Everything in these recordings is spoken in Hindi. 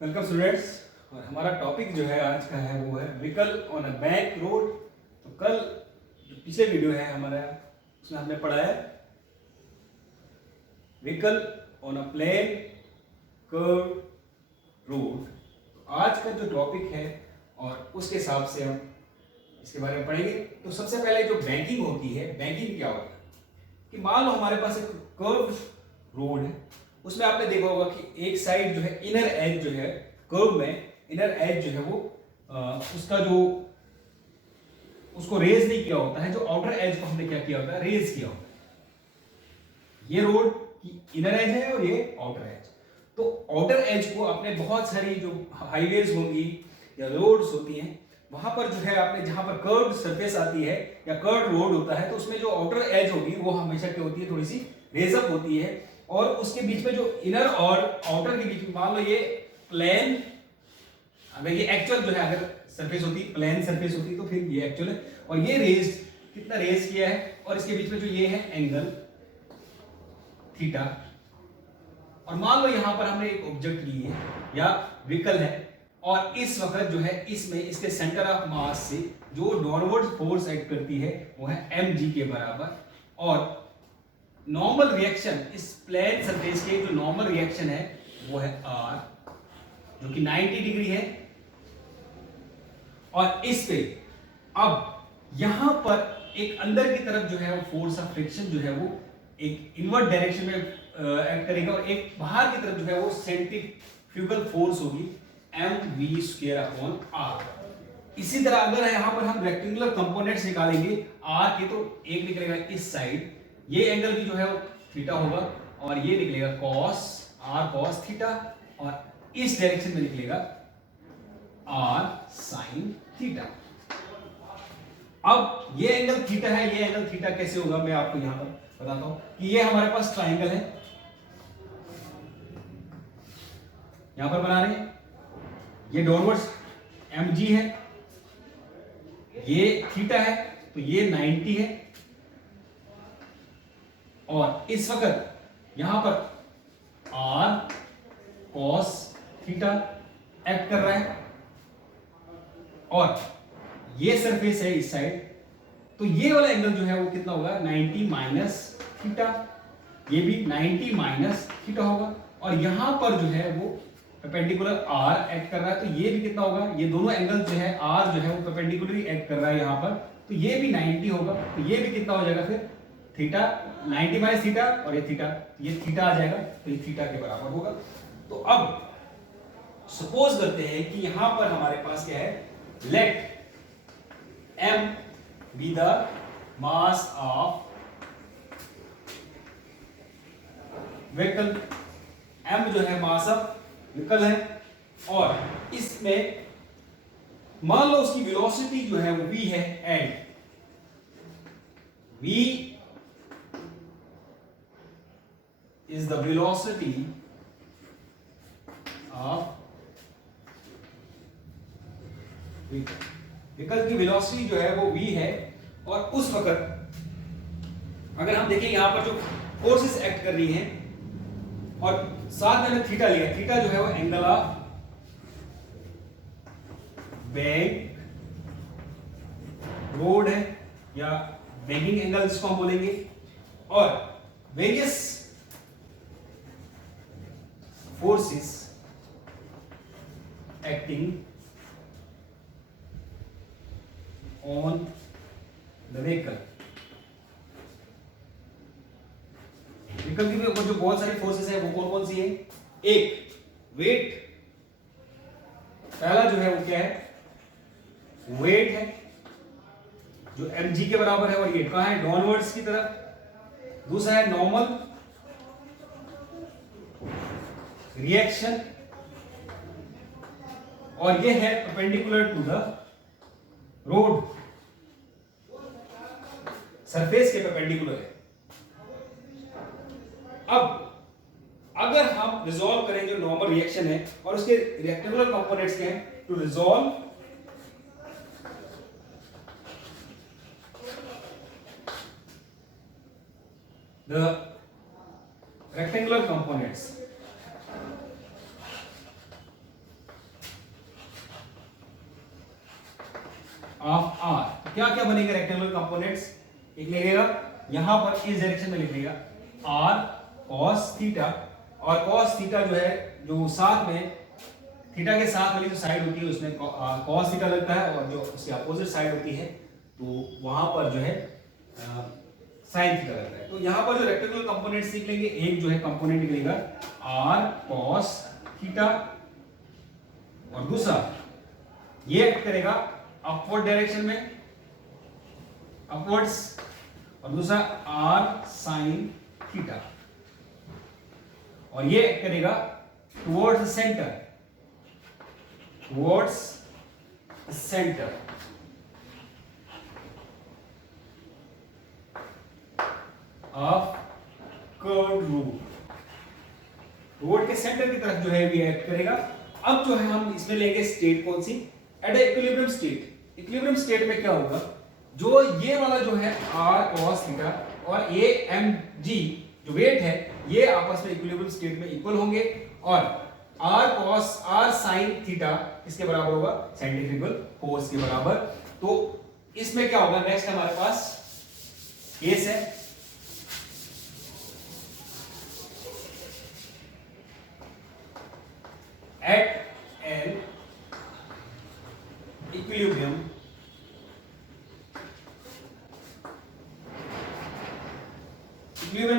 Welcome students. और हमारा टॉपिक जो है आज का है वो है vehicle on a bank road. तो कल जो पिछले वीडियो है हमारा उसमें हमने पढ़ा है vehicle on a plane curve road. तो आज का जो टॉपिक है और उसके हिसाब से हम इसके बारे में पढ़ेंगे। तो सबसे पहले जो बैंकिंग होती है, बैंकिंग क्या होता है कि मान लो हमारे पास एक कर्व रोड है, उसमें आपने देखा होगा कि एक साइड जो है इनर एज जो है कर्व में इनर एज जो है वो उसका जो उसको रेज नहीं किया होता है, जो आउटर एज को हमने क्या किया होता है, रेज किया होता है। ये रोड की इनर एज है और ये आउटर एज। तो आउटर एज को आपने बहुत सारी जो हाईवेज होंगी या रोड्स होती हैं वहां पर जो है आपने जहां पर कर्व सरफेस आती है या कर्व रोड होता है तो उसमें जो आउटर एज होगी वो हमेशा क्या होती है, थोड़ी सी रेज अप होती है। और उसके बीच में जो इनर और आउटर के बीच में मान लो ये प्लेन, अगर ये एक्चुअल जो है अगर सरफेस होती प्लेन सरफेस होती तो फिर ये एक्चुअल है। और ये रेज कितना रेज किया है और इसके बीच में जो ये है एंगल थीटा। और मान लो यहां पर हमने एक ऑब्जेक्ट ली है या व्हीकल है और इस वक्त जो है इसमें इसके सेंटर ऑफ मास से जो डाउनवर्ड फोर्स एक्ट करती है वो है mg के बराबर। और नॉर्मल रिएक्शन इस प्लेन सरफेस के जो नॉर्मल रिएक्शन है वो है r जो कि 90 डिग्री है। और इस पे अब यहां पर एक अंदर की तरफ जो है वो फोर्स ऑफ फ्रिक्शन जो है वो एक इनवर्ट डायरेक्शन में एक्ट करेगा और एक बाहर की तरफ जो है वो सेंट्रीफ्यूगल फोर्स होगी mv²/r। इसी तरह अगर यहां पर हम रेक्टेंगुलर कंपोनेंट्स निकालेंगे r के तो एक निकलेगा इस साइड, ये एंगल भी जो है वो थीटा होगा और ये निकलेगा cos r cos थीटा और इस डायरेक्शन में निकलेगा r sin थीटा। अब ये एंगल थीटा है, ये एंगल थीटा कैसे होगा मैं आपको यहां पर बताता हूं कि ये हमारे पास ट्राइंगल है, यहां पर बना रहे हैं, ये डाउनवर्ड्स mg है, ये थीटा है तो ये 90 है। और इस वक्त यहां पर r cos थीटा एक्ट कर रहा है और ये सरफेस है इस साइड, तो ये वाला एंगल जो है वो कितना होगा 90 माइनस थीटा, ये भी 90 माइनस थीटा होगा। और यहां पर जो है वो परपेंडिकुलर r एक्ट कर रहा है तो ये भी कितना होगा, ये दोनों एंगल जो है r जो है वो परपेंडिकुलरली एक्ट कर रहा है यहां पर, तो ये भी 90 होगा तो ये भी कितना हो जाएगा फिर थीटा 90 माइनस थीटा और ये थीटा, ये थीटा आ जाएगा तो ये थीटा के बराबर होगा। तो अब सपोज करते हैं कि यहां पर हमारे पास क्या है, late m be the mass of vehicle, m जो है मास ऑफ व्हीकल है और इसमें मान लो उसकी वेलोसिटी जो है वो v है and v is the velocity of vehicle, vehicle की वेलोसिटी जो है वो v है। और उस वक्त अगर हम देखें यहां पर जो फोर्सेस एक्ट कर रही हैं और साथ में थीटा लिया, थीटा जो है वो एंगल ऑफ बैंक रोड है या बैंकिंग एंगल जिसको हम बोलेंगे, और various forces acting on the vehicle. Vehicle की जो बहुत सारी फोर्सेस है वो कौन कौन सी है, एक वेट, पहला जो है वो क्या है, वेट है जो mg के बराबर है और ये कहां है, डाउनवर्ड्स की तरफ। दूसरा है नॉर्मल रिएक्शन और ये है perpendicular to the road, surface के परपेंडिकुलर है। अब अगर हम रिजॉल्व करें जो नॉर्मल रिएक्शन है और उसके रेक्टेंगुलर कंपोनेंट्स क्या हैं, to resolve the rectangular components क्या क्या बनेंगे रेक्टेंगुलर कंपोनेंट्स, एक लिखेगा यहां पर इस डायरेक्शन में लिखेगा r cos थीटा, और cos थीटा जो है जो साथ में थीटा के साथ वाली जो साइड होती है उसमें cos थीटा लगता है, और जो उसकी अपोजिट साइड होती है तो वहां पर जो है sin थीटा लगता है। तो यहां पर जो रेक्टेंगुलर कंपोनेंट्स सीख लेंगे, एक जो है कंपोनेंट निकलेगा r cos थीटा, और दूसरा ये एक्ट करेगा अपवर्ड डायरेक्शन में, अपवर्ड्स, और दूसरा r sin थीटा, और ये एक्ट करेगा towards centre, towards centre of curved route, road के सेंटर की तरफ जो है ये एक्ट करेगा। अब जो है हम इसमें लेंगे स्टेट कौन सी, at equilibrium state. Equilibrium state में क्या होगा, जो ये वाला जो है r cos थीटा और ये mg जो वेट है ये आपस में इक्विलिब्रियम स्टेट में इक्वल होंगे, और r sin थीटा किसके बराबर होगा, सेंट्रीफ्यूगल फोर्स के बराबर। तो इसमें क्या होगा, नेक्स्ट हमारे पास केस है at an equilibrium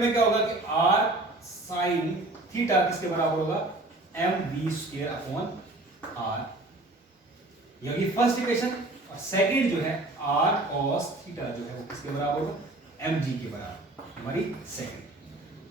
में क्या होगा कि r sin थीटा किसके बराबर होगा, mv स्क्वायर अपॉन r, ये होगी फर्स्ट इक्वेशन। और सेकंड जो है r cos थीटा जो है वो किसके बराबर होगा, mg के बराबर, हमारी सेकंड।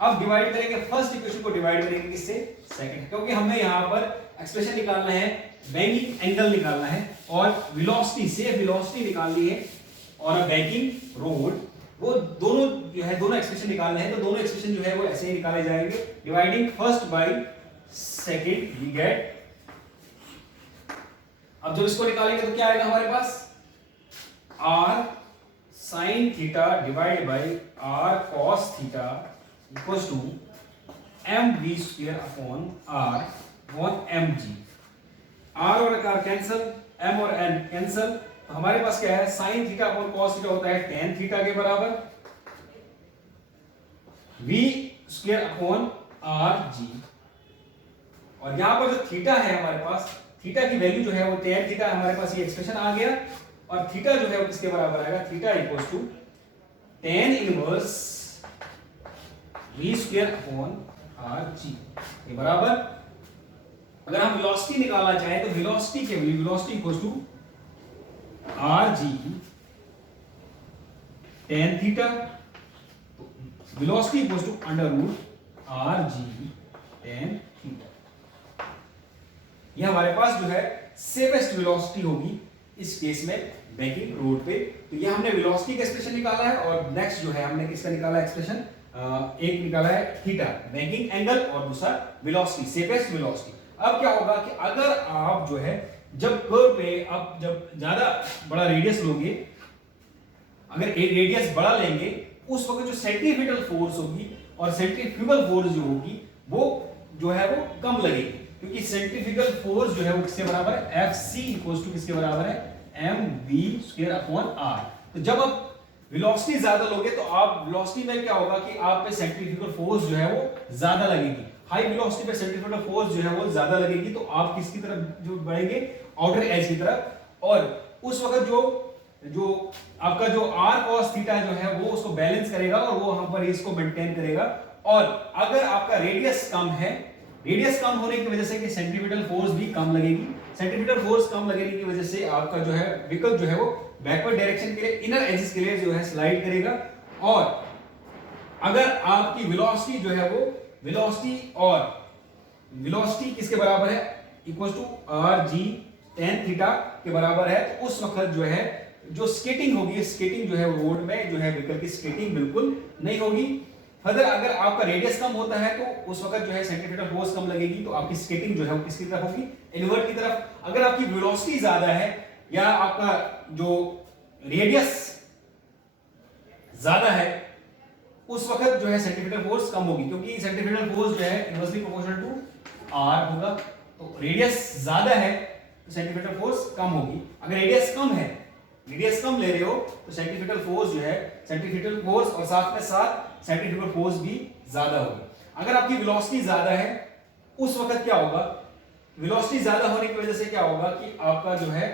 अब डिवाइड करेंगे, फर्स्ट इक्वेशन को डिवाइड करेंगे किससे, सेकंड, क्योंकि हमें यहां पर एक्सप्रेशन निकालना है, बैंकिंग एंगल निकालना है, और वेलोसिटी से वेलोसिटी निकालनी है, और बैंकिंग रोड, वो दोनों जो है दोनों एक्सप्रेशन निकालने हैं। तो दोनों एक्सप्रेशन जो है वो ऐसे ही निकाले जाएंगे, dividing first by second we get. अब जब इसको निकालेंगे तो क्या आएगा हमारे पास, r sin theta divide by r cos theta equals to mv square upon r upon mg। r और r कैंसिल, m और n कैंसिल, तो हमारे पास क्या है, sin theta upon cos theta होता है tan थीटा के बराबर, v स्क्वायर अपॉन rg। और यहां पर जो थीटा है हमारे पास, थीटा की वैल्यू जो है वो tan थीटा, हमारे पास ये एक्सप्रेशन आ गया, और थीटा जो है वो किसके बराबर आएगा, theta equals to tan inverse v square upon rg ये बराबर। अगर हम वेलोसिटी निकालना चाहें तो वेलोसिटी के लिए velocity equals to rg tan theta, तो velocity equals to under root rg tan theta. ये हमारे पास जो है सेफेस्ट वेलोसिटी होगी इस केस में बैंकिंग रोड पे। तो ये हमने वेलोसिटी का एक्सप्रेशन निकाला है, और नेक्स्ट जो है हमने किसका निकाला एक्सप्रेशन, एक निकाला है थीटा बैंकिंग एंगल, और दूसरा वेलोसिटी सेफेस्ट वेलोसिटी। अब क्या होगा कि अगर आप जो है जब कर्व पे आप जब ज्यादा बड़ा रेडियस लोगे, अगर एक रेडियस बड़ा लेंगे उस वक्त जो सेंट्रीफ्यूगल फोर्स होगी और सेंट्रीफ्यूगल फोर्स जो होगी वो जो है वो कम लगेगी, क्योंकि सेंट्रीफ्यूगल फोर्स जो है वो किसके बराबर है, Fc इक्वल्स टू किसके बराबर है, mv स्क्वायर अपॉन r। तो जब आप वेलोसिटी ज्यादा लोगे तो आप वेलोसिटी में क्या होगा कि आप पे सेंट्रीफ्यूगल फोर्स जो है वो ज्यादा लगेगी, हाई वेलोसिटी पे सेंट्रीफ्यूगल फोर्स जो है वो ज्यादा लगेगी, तो आप किसकी तरफ जो बढ़ेंगे, आउटर एज की तरफ। और उस वक्त जो आपका जो r cos थीटा जो है वो उसको बैलेंस करेगा और वो वहां पर इसको मेंटेन करेगा। और अगर आपका रेडियस कम है, रेडियस कम होने की वजह से कि सेंट्रीफ्यूगल फोर्स भी कम लगेगी, सेंट्रीफ्यूगल फोर्स कम लगने की वजह से आपका जो है व्हीकल जो है वो बैकवर्ड डायरेक्शन के लिए, इनर एजेस के लिए जो है स्लाइड करेगा। और अगर आपकी वेलोसिटी जो है वो वेलोसिटी किसके बराबर है, equal to rg tan theta के बराबर है, तो उस वक्त जो है जो स्केटिंग होगी, स्केटिंग जो है रोड में जो है व्हीकल की स्केटिंग बिल्कुल नहीं होगी। फर्दर अगर आपका रेडियस कम होता है तो उस वक्त जो है सेंट्रीफ्यूगल फोर्स कम लगेगी, तो आपकी स्केटिंग जो है वो किसकी तरफ होगी, इनवर्ट की तरफ। अगर आपकी वेलोसिटी ज्यादा है या आपका जो रेडियस ज्यादा है उस वक्त जो है सेंट्रीफ्यूगल फोर्स कम होगी, क्योंकि सेंट्रीफ्यूगल फोर्स जो है इनवर्सली प्रोपोर्शनल टू r होगा। तो रेडियस ज्यादा है तो सेंट्रीफ्यूगल फोर्स कम होगी, अगर रेडियस कम है रेडियस कम ले रहे हो तो सेंट्रीफ्यूगल फोर्स जो है, सेंट्रीफ्यूगल फोर्स और साथ में साथ सेंट्रीफ्यूगल फोर्स भी ज्यादा होगी। अगर आपकी वेलोसिटी ज्यादा है उस वक्त क्या होगा, वेलोसिटी ज्यादा होने की वजह से क्या होगा कि आपका जो है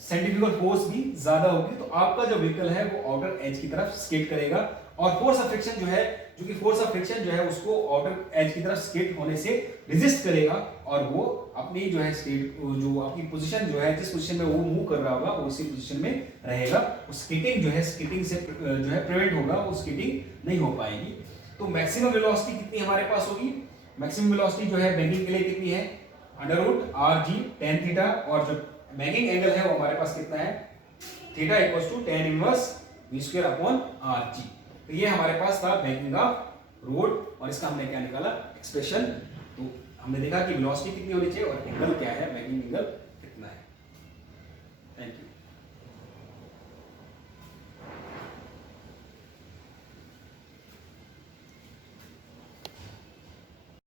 सेंट्रीफ्यूगल फोर्स भी ज्यादा होगी, तो आपका जो व्हीकल है वो आउटर एज की तरफ स्केट करेगा और फोर्स ऑफ फ्रिक्शन जो है, जो कि फोर्स ऑफ फ्रिक्शन जो है उसको आउटर एज की तरफ स्केट होने से रेजिस्ट करेगा और वो अपनी जो है स्टेट, जो आपकी पोजीशन जो है, जिस पोजीशन में वो मूव कर रहा होगा वो उसी पोजीशन में रहेगा। वो स्किटिंग जो है, स्किटिंग से जो है प्रिवेंट होगा, वो स्किटिंग नहीं हो पाएगी। तो मैक्सिमम वेलोसिटी कितनी हमारे पास होगी, मैक्सिमम वेलोसिटी जो है बैंकिंग के लिए कितनी है, √RG tan थीटा, और जो बैंकिंग एंगल है वो हमारे पास कितना है, theta equals to tan inverse v² upon RG। तो ये हमारे पास था बैंकिंग ऑफ रोड और इसका हमने क्या निकाला, एक्सप्रेशन। तो हमने देखा कि वेलोसिटी कितनी होनी चाहिए और एंगल क्या है, बैंकिंग एंगल कितना है। Thank you.